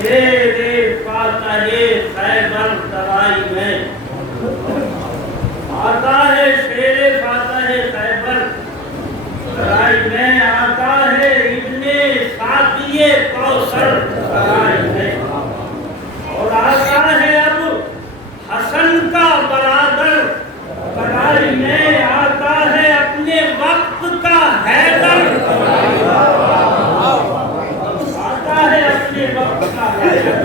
शेरे फातहे खैबर तराई में आता है, शेरे फातहे खैबर तराई में आता है, इब्ने साकिये कौसर तराई में, और आता है अब हसन का बरादर तराई में, आता है अपने वक्त का हैदर, आता है अपने वक्त का हैदर।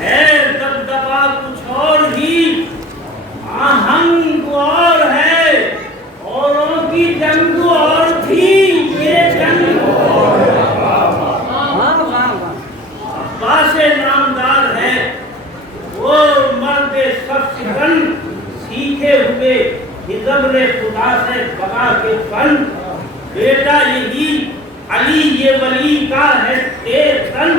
है दबदबा कुछ और ही, आहंग और है, औरों की जंग और थी, ये जंग और अब्बासे नामदार है वो मर्दे सब सिकन, सीखे हुए हिजब्रे खुदा से बगा के फन, बेटा यही अली ये वली का है तन,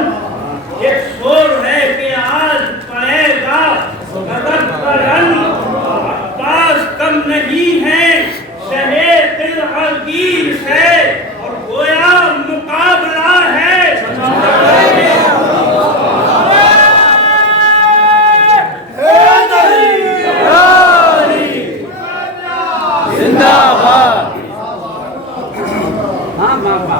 एक शोर है कि आज पड़ेगा गदर का रन, अब्बास कम नहीं है शहे दिल अकील से, और गोया मुकाबला है जिंदाबाद। हाँ बाबा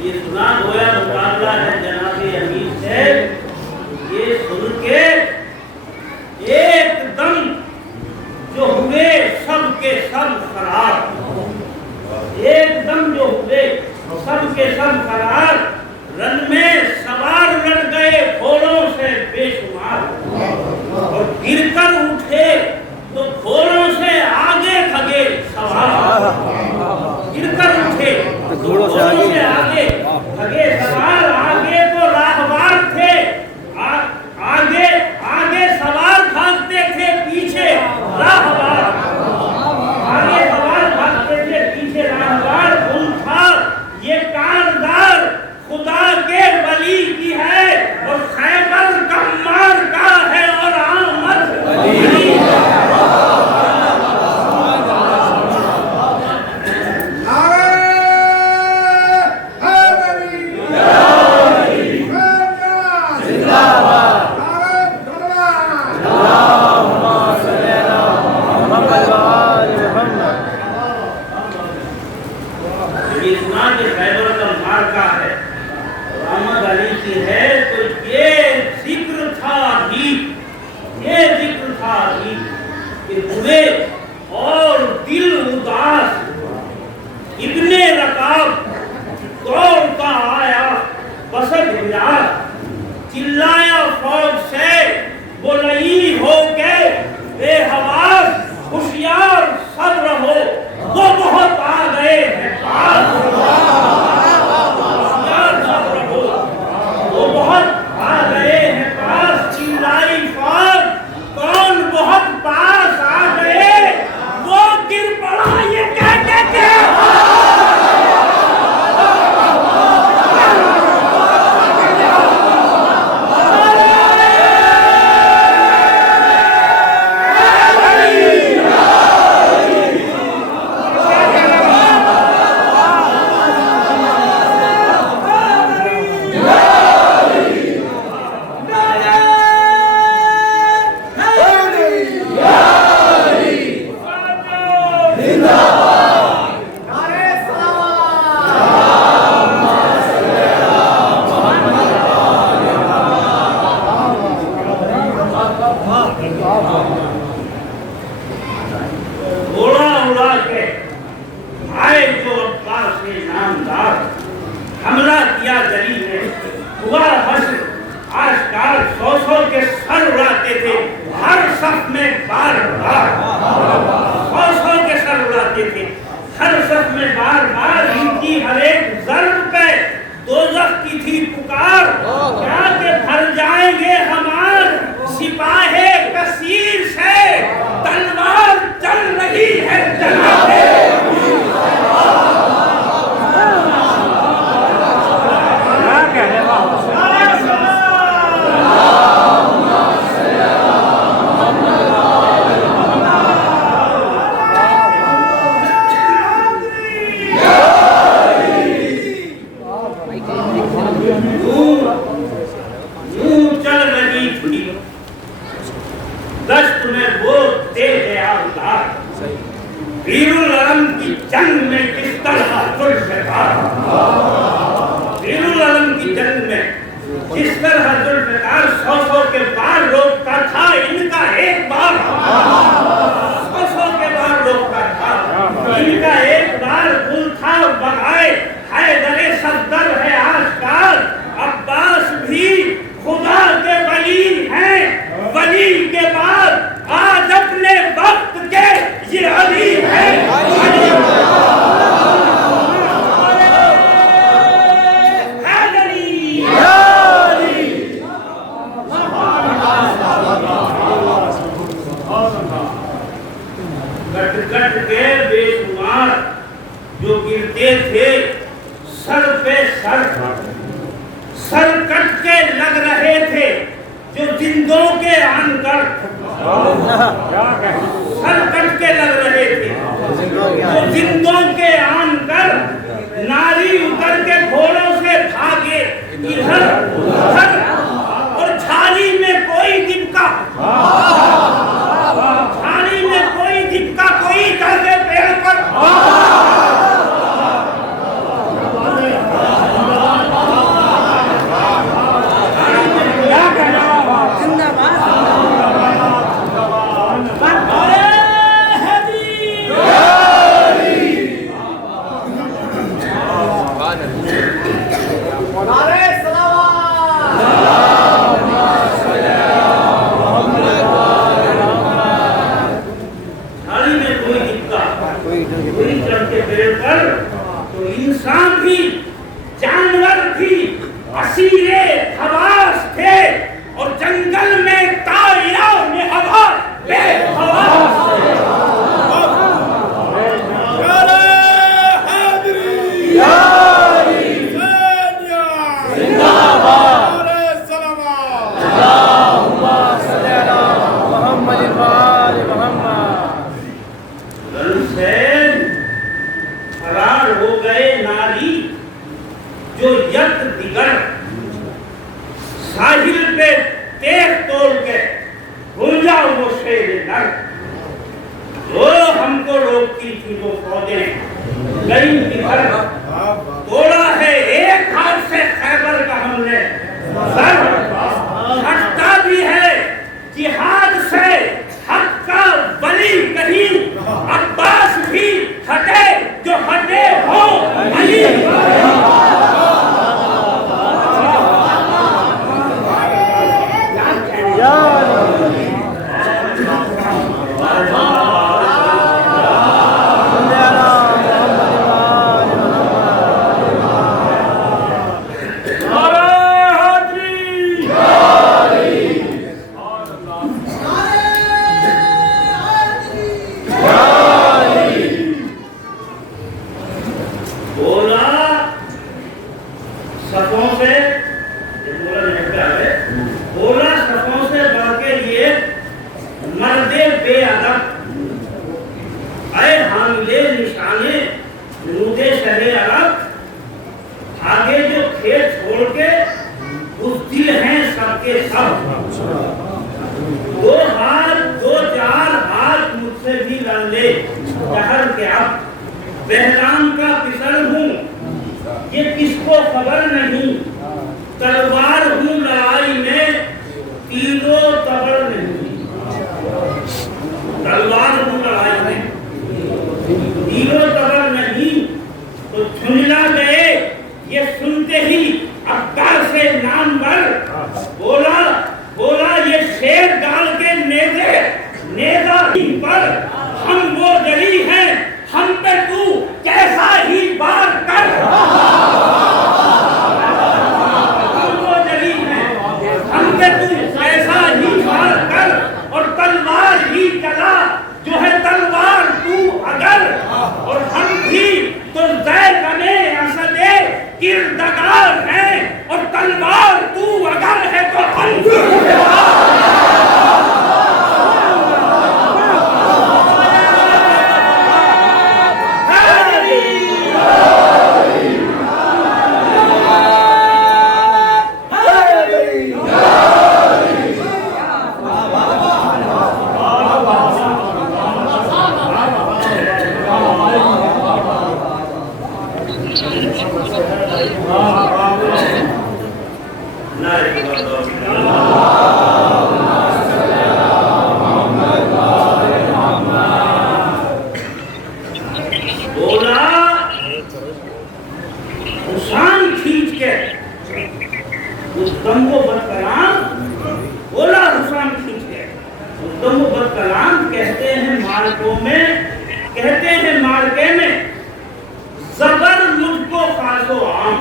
ये सुना गोया मुकाबला है जनाबे अमीर से, ये सुन के एकदम जो हुए सब के सब फरार, एकदम जो हुए सब के सब फरार, रन में सवार लड़ गए घोड़ों से बेशुमार, और गिरकर उठे तो घोड़ों से आगे भगे सवार, गिरकर उठे तो घोड़ों से आगे भगे सवार, आगे तो राहवार थे, आगे आगे सवार भागते थे, पीछे राहवार, आगे सवार भागते थे, पीछे राहवार, उन था ये कारदार खुदा के वली की है, और खैबर कम्मार का है, और आमद वली और दिल उदास इब्ने रकाब दौड़ता आया बसत विराज, चिल्लाया फौज से वो नहीं हो के बेहवास, होशियार सब रहो वो बहुत आ गए हैं पास, होशियार सब रहो वो बहुत आ गए हैं पास, चिल्लाई फौज कौन बहुत पास आ गए, वो गिर पड़ा ये कहते थे घोड़ा उड़ा के आए जो अब्बास के नामदार, हमला किया गली में हुआ हश्र आश्कार, 100 के सर उड़ाते थे हर सफ में बार बार, 100 के सर उड़ाते थे हर सफ में बार बार, इनकी हर एक जर्ब पे दोज़ख की थी पुकार, क्या के भर जाएंगे हमार सिपाहे कसीर से, गश्त में वो दे गया उतार। वीरुल अलम की जंग में किस तरह जुल्फ़िकार, वीरुल अलम की जंग में किस तरह जुल्फ़िकार 100 के बार रोकता था इनका एक बार, 100 के बार रोकता था इनका एक बार। गुल था बगाए हैदर सफदर है आशकार, अब्बास भी खुदा के वली हैं, वली के बाद आज अपने वक्त के ये अली है। कट के बेशुमार जो गिरते थे सर पे सर, सर कट के लग रहे थे जो जिंदों के आनकर, सर कट के लग रहे थे जो जिंदों के आनकर, नारी उतर के घोड़ों से भागे इधर उधर, और झाड़ी में कोई दिपका, झाड़ी में कोई दिपका, कोई करके पेड़ पर तो इंसान भी जानवर भी असीरे हवास थे, और जंगल में ताया में हवा बेहवास थे। फरार हो गए नारी जो यत दिगर, साहिल पे तेज तोड़ के भूजा वो शेर नर। वो हमको रोकती थी वो फौजें गई किधर, तोड़ा है एक हाथ से खैबर का हमने सर, हटता भी है जिहाद से हक का वली कहीं, अब्बास भी हटे जो हटे हो अली। आगे जो खेत छोड़ के बुज़दिल हैं सबके सब, दो हाथ दो चार हाथ मुझसे भी लड़ ले जहर के अब, बहराम का पिसल हूँ ये किसको खबर नहीं, तलवार हूँ लड़ाई में तीनों तबड़ नहीं, तलवार हूँ लड़ाई में तीनों तबड़ नहीं। तो झुंझला गए ये सुनते ही अब्बास से नाम भर, बोला बोला ये शेर डाल के नेज़े नेज़ा पर, हम वो जली हैं हम पे तू कैसा ही बार कर, हम वो जली हैं हम पे तू कैसा ही बार कर, और तलवार ही चला जो है तलवार तू अगर, और तो मुबत कलाम कहते हैं मार्कों में, कहते हैं मार्के में, जबर मुझको खासो आम,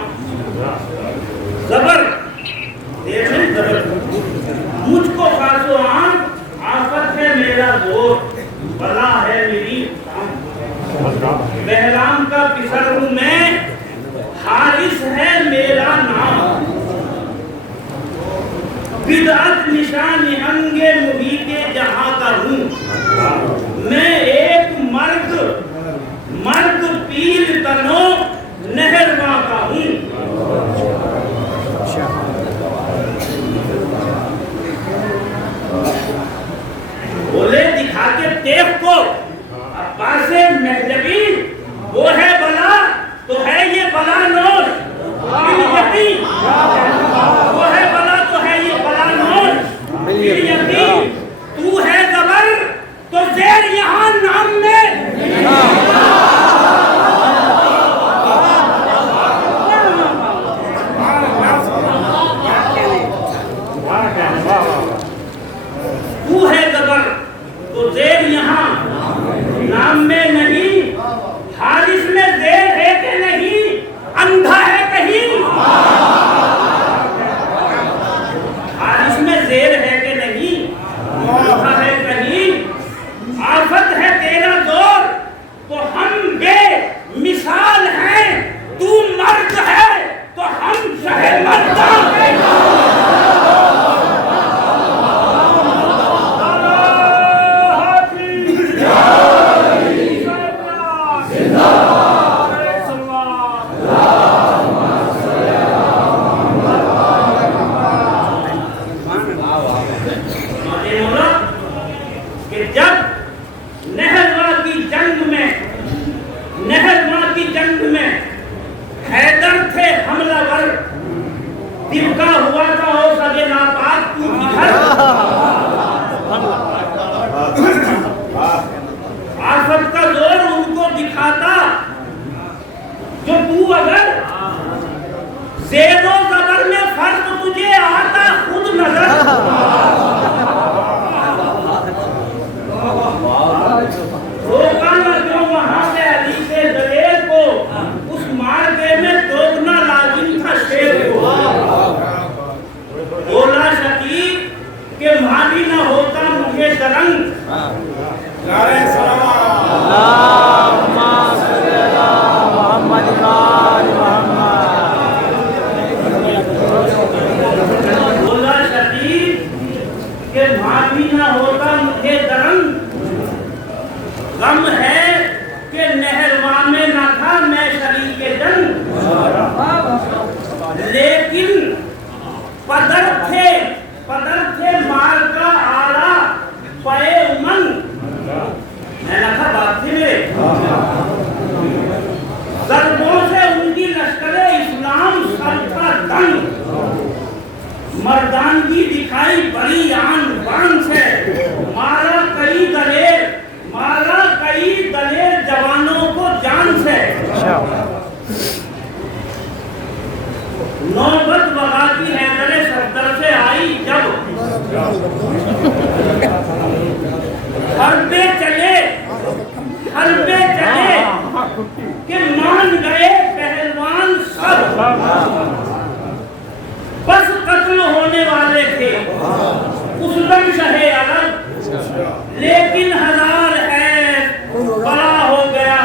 जबर मुझको खासो आम, आफत है मेरा जोर, बला है मेरी बहराम का पिसर हूँ मैं, हारिस है मेरा नाम, बिदअत निशान अंगे मुही के जहां का हूँ, मैं एक मर्द पीर तनो नहरवा का हूँ। बोले दिखा के तेफ को अब्बास मेहजबी, वो है बला तो है ये बला नोर, यकीन वो है बला तो है ये बला नोर, यकीन तू है जबर तो जेर यहाँ नाम में। तू है जबर तो जेर यहाँ नाम में नहीं, हारिस में जेर है कि नहीं, अंधा है कहीं, हारिस में जेर है कि नहीं, अंधा है कहीं, आफत है तेरा जोर तो हम बेमिसाल हैं, तू मर्द है तो हम शहे मर्दा हैं। तिनका हुआ था हो सके नापाक तू किधर, आफत का जोर उनको दिखाता जो तू अगर ज़ेरो ज़बर में फर्क तुझे आता खुद नजर। रोका न क्यों वहां से अली से दलेर को, उस मार्गे में दोगुना लाजिम था शेर को। बोला शकीब के माली न होता मुझे तरंग, बोला शकीब के माली न होता मुझे तरंग, गम है कि नहरवा में न था मैं शरीके जंग, लेकिन पदर थे मार का आला पे उमंग, मैं लिखा बात थी मेरे, ज़रबों से उनकी लश्करे इस्लाम सर का दंग, मर्दानगी दिखाई बड़ी आन बान से, मारा कई दलेर जवानों को जान से। नौबत वगा की हैदरे सफदर से आई जब, हरबे चले कि मान गए पहलवान सब, बस कत्ल होने वाले थे उस दम शहे अलग, लेकिन हजार है बड़ा हो गया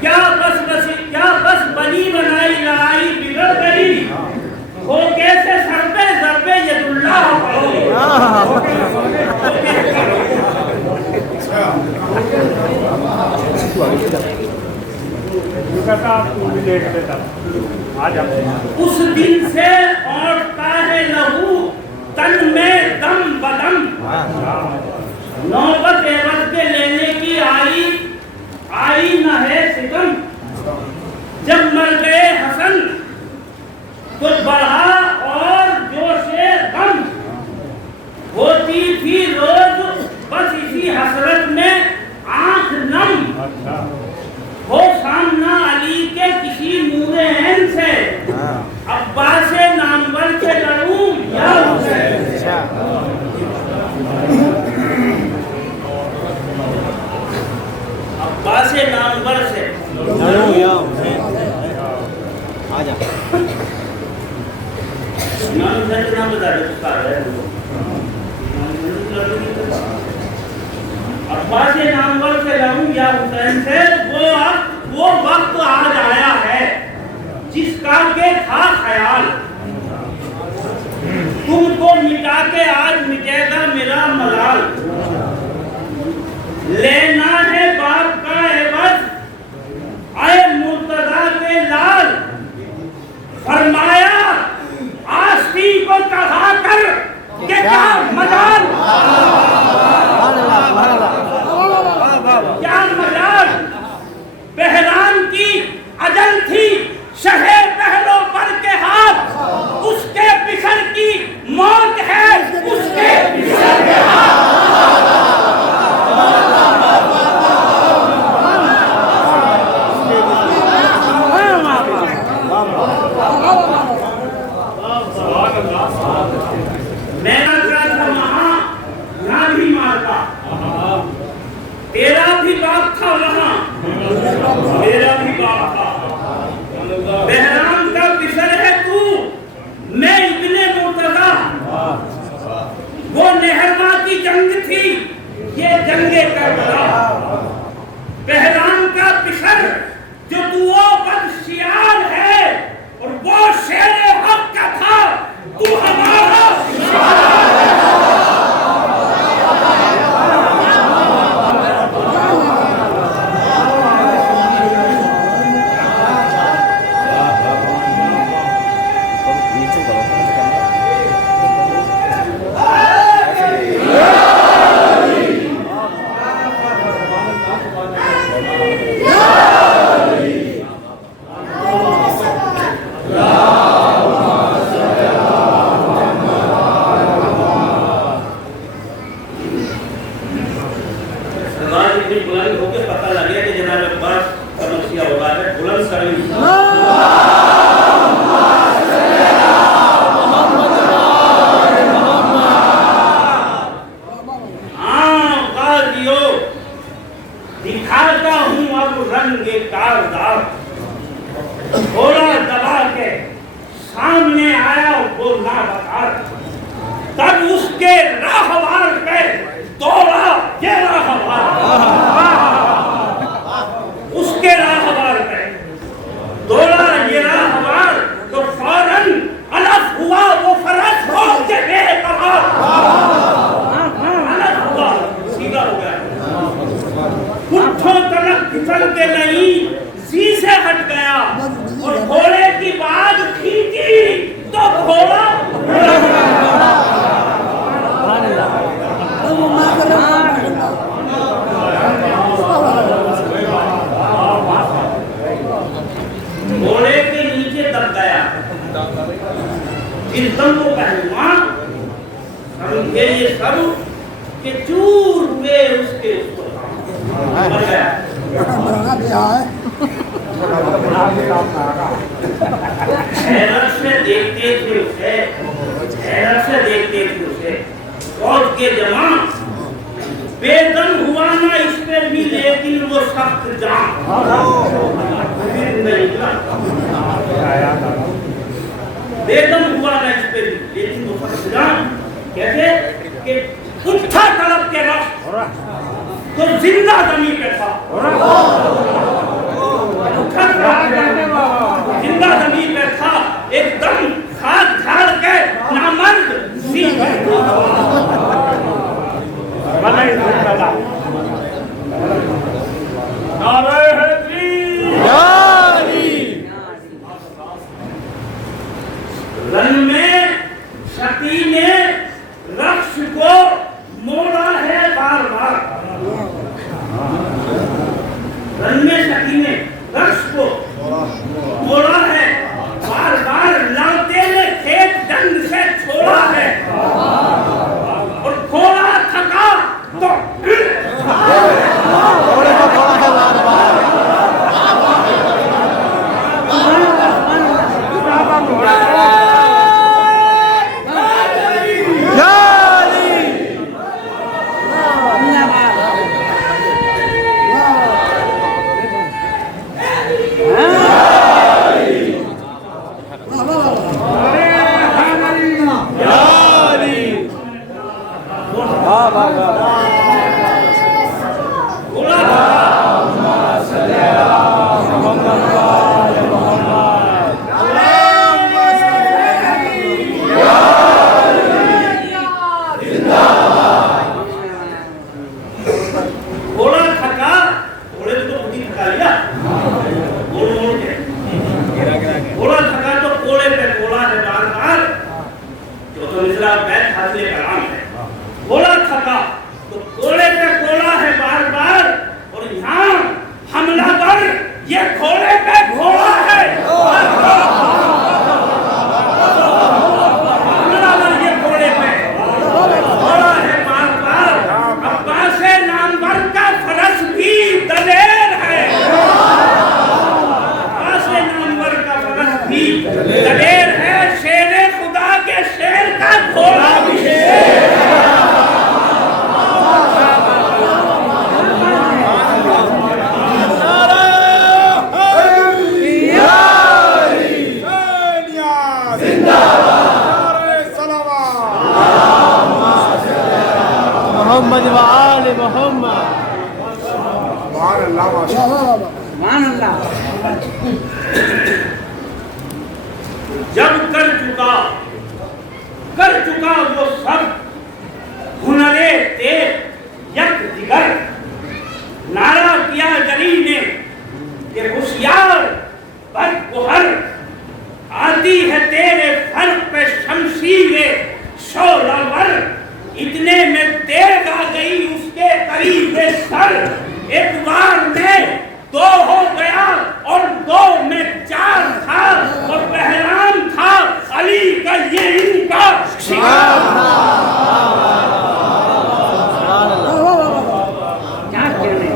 क्या बस बनी बनाई लड़ाई बिगड़ गई, हो कैसे सरपे जरबे यदुल्लाह उस दिन से औटता है लहू तन में दम बदम, नौबत एवज के लेने की आई न है सितम, जब मर गए हसन तो बढ़ा और जोशे गम, होती थी रोज बस इसी हसरत में आंख नम, हो सामना अली के किसी नूरे ऐन से, अब्बास नामवर से लड़ूं या हुसैन। अब्बास नामवर से लहू या हुसैन से वो वक्त आज आया है जिसका के था ख्याल, तुमको मिटा के आज मिटेगा मेरा मलाल। लेना है बाप का एवज आए मुर्तजा के लाल, फरमाया आस्ती को कहा कर के क्या मजाल, क्या मजाल। बहरान की अजल थी शहे पहलो पर के हाथ, उसके बिखर की मौत है उसके बिखर के हाथ। तेरा भी बाप था वहाँ, मेरा भी बाप था। बहराम का बिसर है तू, मैं इब्ने मुर्तजा। वो नेहरवा की जंग थी, ये जंगे करबला। बहराम का बिसर जो तू वो बदशियार है, और वो शेर हक का था, तू हमारा बुलंद होकर पता लग गया कि जनाब अब्बास का मसीहा हो रहा है। बुलंद करें दिखाता हूँ अब रंगे कारदार। थोड़ा दबा के सामने आया वो ना बता, तब उसके राहवार पे दौड़ा ये राहवार, उसके राहवार पे दौड़ा ये राहवार, तो फौरन अलफ हुआ वो फरस खोल के बेकरार। अलफ हुआ सीधा हो गया, पुट्ठों तरफ फिसल के नहीं जी से हट गया, और घोड़े की बात खींची तो घोड़ा घोड़े के नीचे दब गया। फिर दम को पहलवान समझे ये सब के चूर हुए उसके मर गया। हैरत से देखते थे उसे, हैरत से देखते थे उसे। फौज के जवान बेदम हुआ ना इस पे भी, लेकिन वो सख्त जान बेदम हुआ ना इस पे भी, लेकिन वो सख्त जान। कहते कि उठा तड़प के वक्त तो जिंदा जमीन पे था, जिंदा जमीन पे था, एकदम खाद झाड़ के नामर्द सीधा रन में शती ने रक्ष को मोड़ा है बार बार। रन में शती ने रक्ष को मोड़ा है बार बार, लड़ते ने खेत जंग से छोड़ा है। घोड़ा मोहम्मद व आले मोहम्मद। जब कर चुका वो सब हुनरे तेज यक जिगर, नारा किया जरी ने कि होशियार बदगुहर, आती है तेरे फर्क पे शमशीरे शोलावर, इतने में तेग आ गई उसके करीब सर, एक बार में दो हो गया और दो में चार था, और पहरान था अली का ये इनका शिकार। क्या कहने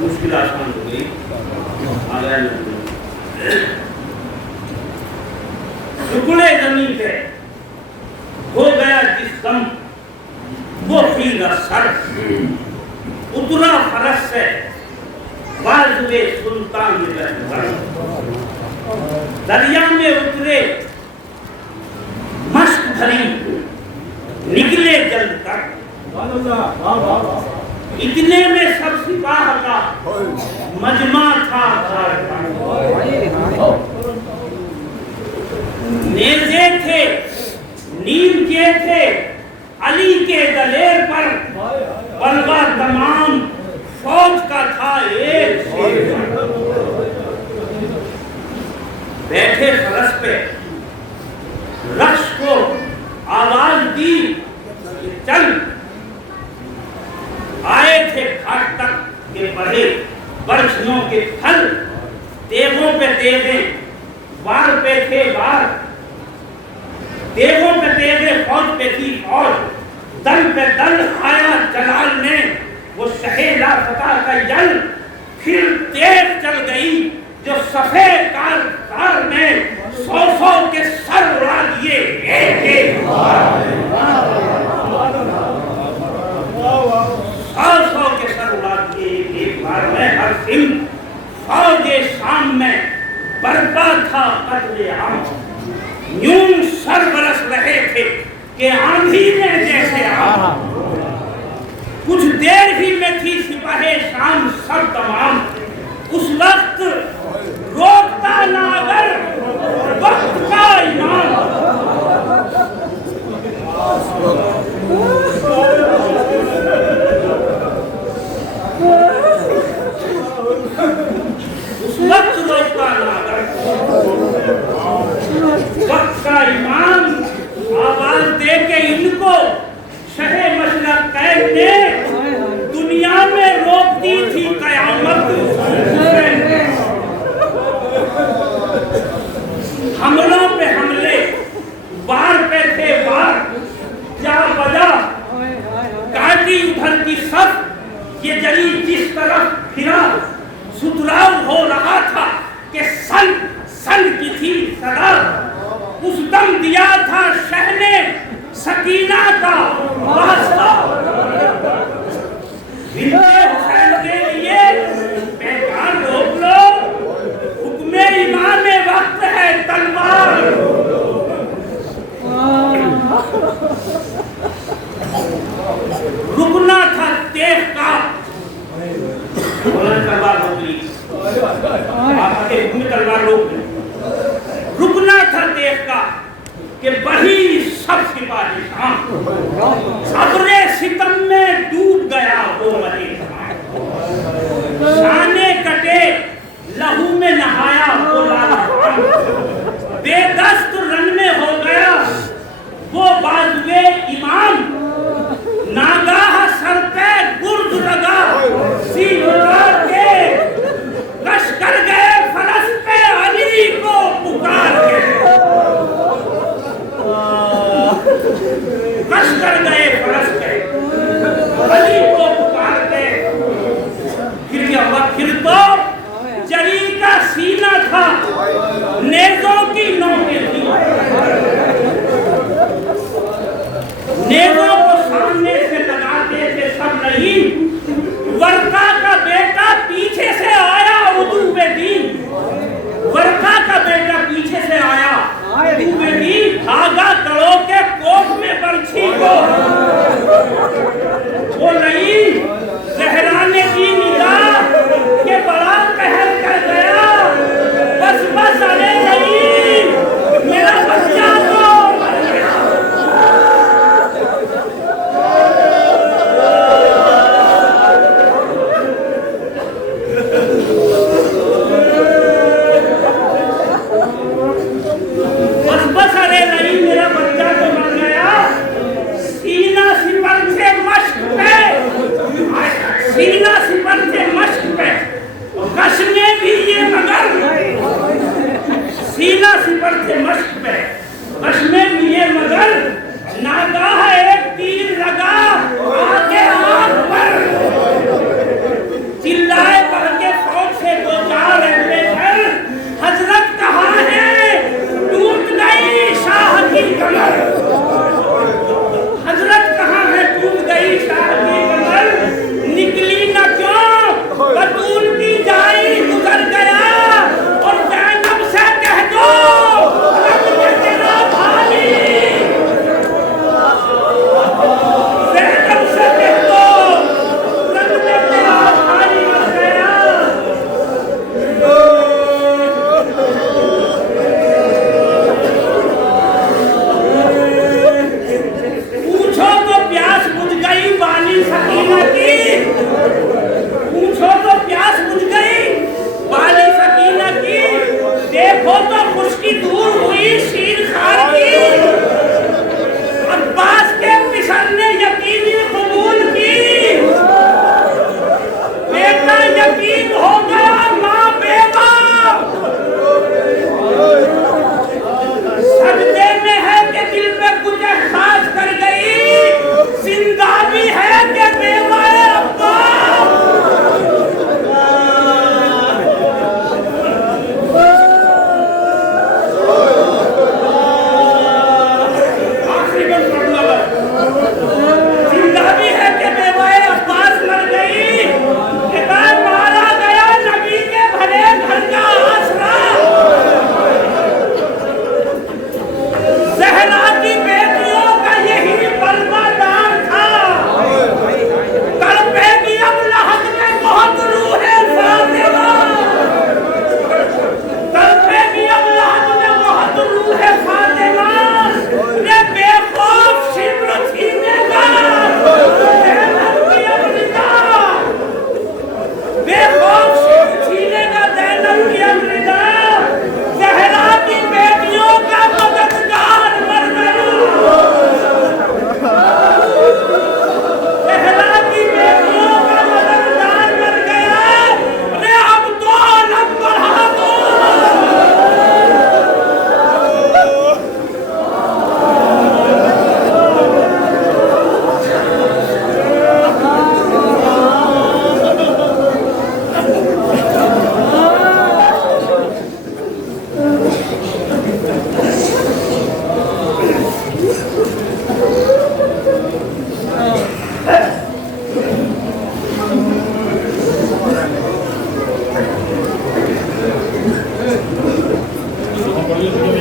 मुश्किल आसान हो गई। टुकड़े जमीन पे हो गया जिस दम वो फीरा सर, उतरा फरस से बाजुए सुल्तान दरिया में उतरे मश्क भरी, निकले जल्द तक, इतने में सब सिपाह का मजमा था। नेज़े थे, नीम के थे, अली के दलेर पर बलवा तमाम फौज का था एक शेर। बैठे फरस पे रक्श को आवाज दी, चल। आए थे घाट तक के बढ़े बरसियों के फल, देवों पे देवे वार पे थे वार, देवों पे देवे फौज पे थी फौज, दल पे दल आया जलाल ने वो शहेला फता का जल, फिर तेज चल गई जो सफेद कार ने, सौ सौ के सर उड़ा दिए एक बार, सौ के सर उड़ा दिए एक बार में। हर सिम फौजे शाम में बर्बाद था कत्ले आम, यूं सर बरस रहे थे कि आंधी में जैसे आम, कुछ देर ही में थी सिपाहे शाम सब तमाम, उस वक्त रोकता ना अगर वक्त का इमाम। वक्त रोकता ना अगर वक्त का इमाम, आवाज दे के इनको शहे मशरक कैद ने दुनिया में रोक दी थी कयामत। हमलों पे हमले, वार पे थे वार, जा बजा काटी उधर की सब, ये जली जिस तरफ फिरा सुतराव हो रहा था कि सन सन की थी सदा, उस दम दिया था शहने सकीना का वास्ता। बिन्ते हुसैन के लिए पैगाम रोक लो, हुक्मे इमाम वक्त है तलवार। रुकना था तेज का तलवार रोक ली, आपके हुक्म तलवार रोक ली। रुकना था तेज का कि बढ़ी सब सिपाही अबरे सितम में डूब गया वो वही शाने कटे लहू में नहाया वो लाल बेदस्त रन में हो गया वो बाजुए इमाम। नागाह सर पे गुर्द लगा सीन उतार के कश कर गए फरस पे अली को पुकार के। कश कर गए फरस पे अली को पुकार के। फिर तो जरी का सीना था नेज़ों की नोकें थी। एक